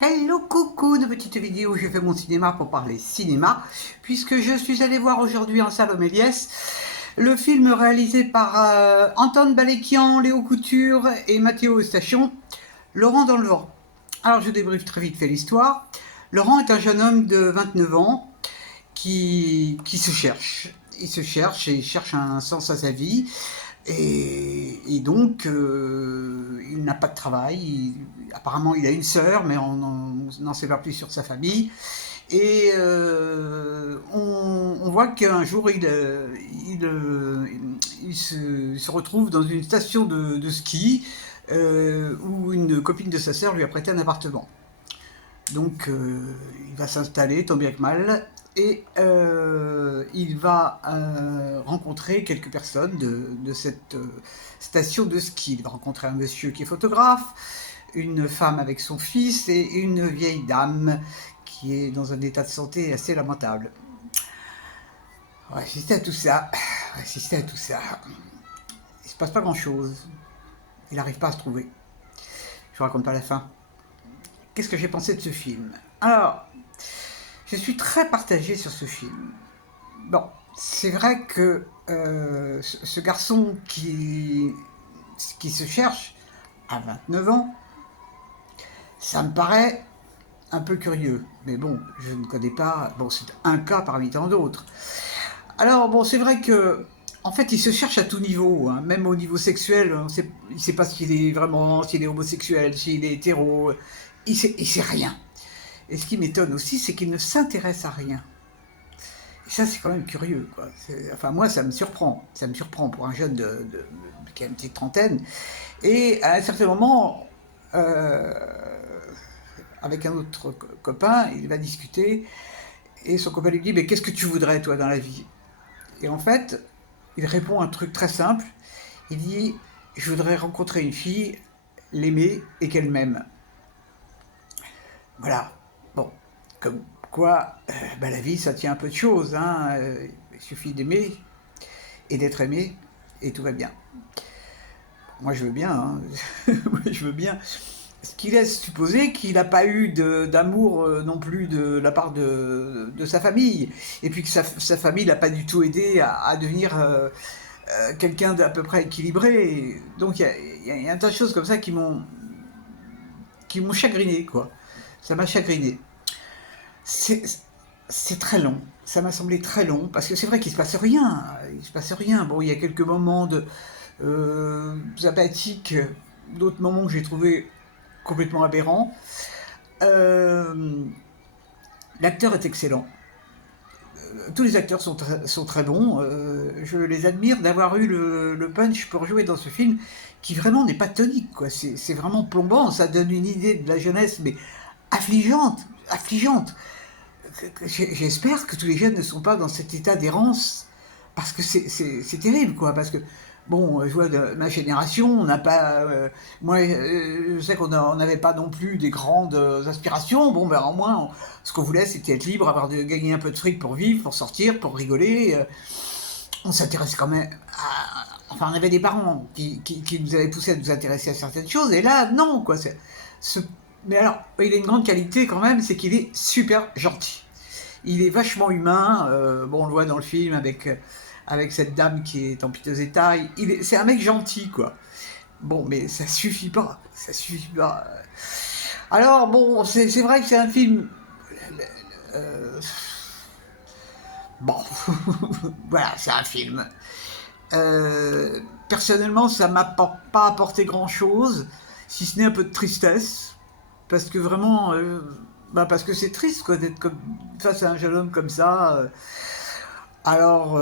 Hello coucou, de petite vidéo où je fais mon cinéma pour parler cinéma, puisque je suis allé voir aujourd'hui en salle au Méliès le film réalisé par Antoine Balékian, Léo Couture et Mathéo Eustachion, Laurent dans le vent. Alors je débriefe très vite fait l'histoire. Laurent est un jeune homme de 29 ans qui se cherche. Il se cherche et il cherche un sens à sa vie. Et donc, il n'a pas de travail. Apparemment, il a une sœur, mais on n'en sait pas plus sur sa famille. Et on voit qu'un jour, il se retrouve dans une station de ski où une copine de sa sœur lui a prêté un appartement. Donc, il va s'installer, tant bien que mal, et il va rencontrer quelques personnes de cette station de ski. Il va rencontrer un monsieur qui est photographe, une femme avec son fils et une vieille dame qui est dans un état de santé assez lamentable. On va assister à tout ça. On va assister à tout ça. Il se passe pas grand-chose. Il n'arrive pas à se trouver. Je vous raconte pas la fin. Qu'est-ce que j'ai pensé de ce film? Alors, je suis très partagé sur ce film. Bon, c'est vrai que ce garçon qui se cherche à 29 ans, ça me paraît un peu curieux. Mais bon, je ne connais pas... Bon, c'est un cas parmi tant d'autres. Alors, bon, c'est vrai que... En fait, il se cherche à tout niveau, hein, même au niveau sexuel. Il ne sait pas s'il est vraiment, s'il est homosexuel, s'il est hétéro. Il sait rien. Et ce qui m'étonne aussi, c'est qu'il ne s'intéresse à rien. Et ça, c'est quand même curieux, quoi. Enfin, moi, ça me surprend. Ça me surprend pour un jeune qui a une petite trentaine. Et à un certain moment, euh, avec un autre copain, il va discuter. Et son copain lui dit, mais qu'est-ce que tu voudrais, toi, dans la vie? Et en fait, il répond un truc très simple. Il dit, je voudrais rencontrer une fille, l'aimer et qu'elle m'aime. Voilà. Bon, comme quoi, bah, la vie, ça tient un peu de choses. Hein. Il suffit d'aimer et d'être aimé, et tout va bien. Moi, je veux bien. Hein. Moi, je veux bien. Ce qui laisse supposer qu'il n'a pas eu d'amour non plus de la part de sa famille. Et puis que sa famille l'a pas du tout aidé à devenir quelqu'un d'à peu près équilibré. Donc il y a un tas de choses comme ça qui m'ont chagriné, quoi. Ça m'a chagriné. C'est c'est très long. Ça m'a semblé très long parce que c'est vrai qu'il se passe rien. Il se passe rien. Bon, il y a quelques moments de sympathiques, d'autres moments que j'ai trouvé complètement aberrants. Euh, L'acteur est excellent. Tous les acteurs sont très bons. Je les admire d'avoir eu le punch pour jouer dans ce film qui vraiment n'est pas tonique, quoi. C'est vraiment plombant. Ça donne une idée de la jeunesse, mais affligeante, affligeante. J'espère que tous les jeunes ne sont pas dans cet état d'errance, parce que c'est terrible, quoi. Parce que, bon, je vois de ma génération, on n'a pas. Moi, je sais qu'on n'avait pas non plus des grandes aspirations. Bon, ben, au moins, ce qu'on voulait, c'était être libre, gagner un peu de fric pour vivre, pour sortir, pour rigoler. On s'intéresse quand même à. Enfin, on avait des parents qui nous avaient poussé à nous intéresser à certaines choses, et là, non, quoi. Ce- Mais alors, il a une grande qualité quand même, c'est qu'il est super gentil. Il est vachement humain. Bon, on le voit dans le film avec cette dame qui est en piteux état. C'est un mec gentil, quoi. Bon, mais ça suffit pas. Ça suffit pas. Alors, bon, c'est vrai que c'est un film. euh, bon, voilà, c'est un film. Personnellement, ça m'a pas apporté grand-chose, si ce n'est un peu de tristesse, parce que vraiment, bah parce que c'est triste, quoi, d'être face à un jeune homme comme ça. Alors,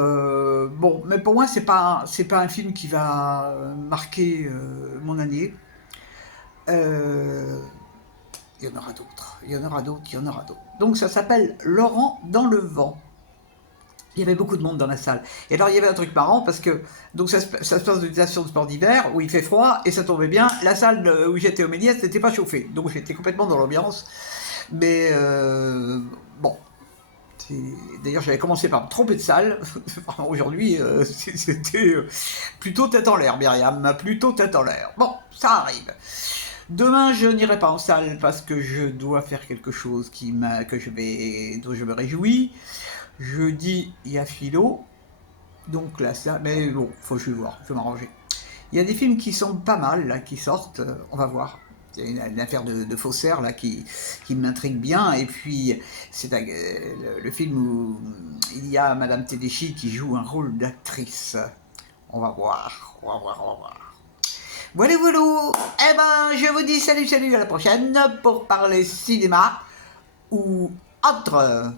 bon, mais pour moi, c'est pas un film qui va marquer mon année. Euh, il y en aura d'autres, il y en aura d'autres, il y en aura d'autres. Donc ça s'appelle Laurent dans le vent. Il y avait beaucoup de monde dans la salle. Et alors il y avait un truc marrant parce que donc ça se passe dans une station de sport d'hiver où il fait froid et ça tombait bien. La salle où j'étais au Méliès n'était pas chauffée, donc j'étais complètement dans l'ambiance. Mais bon, d'ailleurs, j'avais commencé par me tromper de salle. Aujourd'hui, c'était plutôt tête en l'air, Myriam, plutôt tête en l'air. Bon, ça arrive. Demain, je n'irai pas en salle parce que je dois faire quelque chose dont je me réjouis. Jeudi, il y a philo. Donc là, ça, mais bon, faut que je vais voir, je vais m'arranger. Il y a des films qui sont pas mal, là, qui sortent, on va voir. Il y a une affaire de faussaire, là, qui m'intrigue bien. Et puis, c'est le film où il y a Madame Tedeschi qui joue un rôle d'actrice. On va voir, on va voir, on va voir. Voilà, voilà. Eh ben, je vous dis salut, salut, à la prochaine pour parler cinéma ou autre.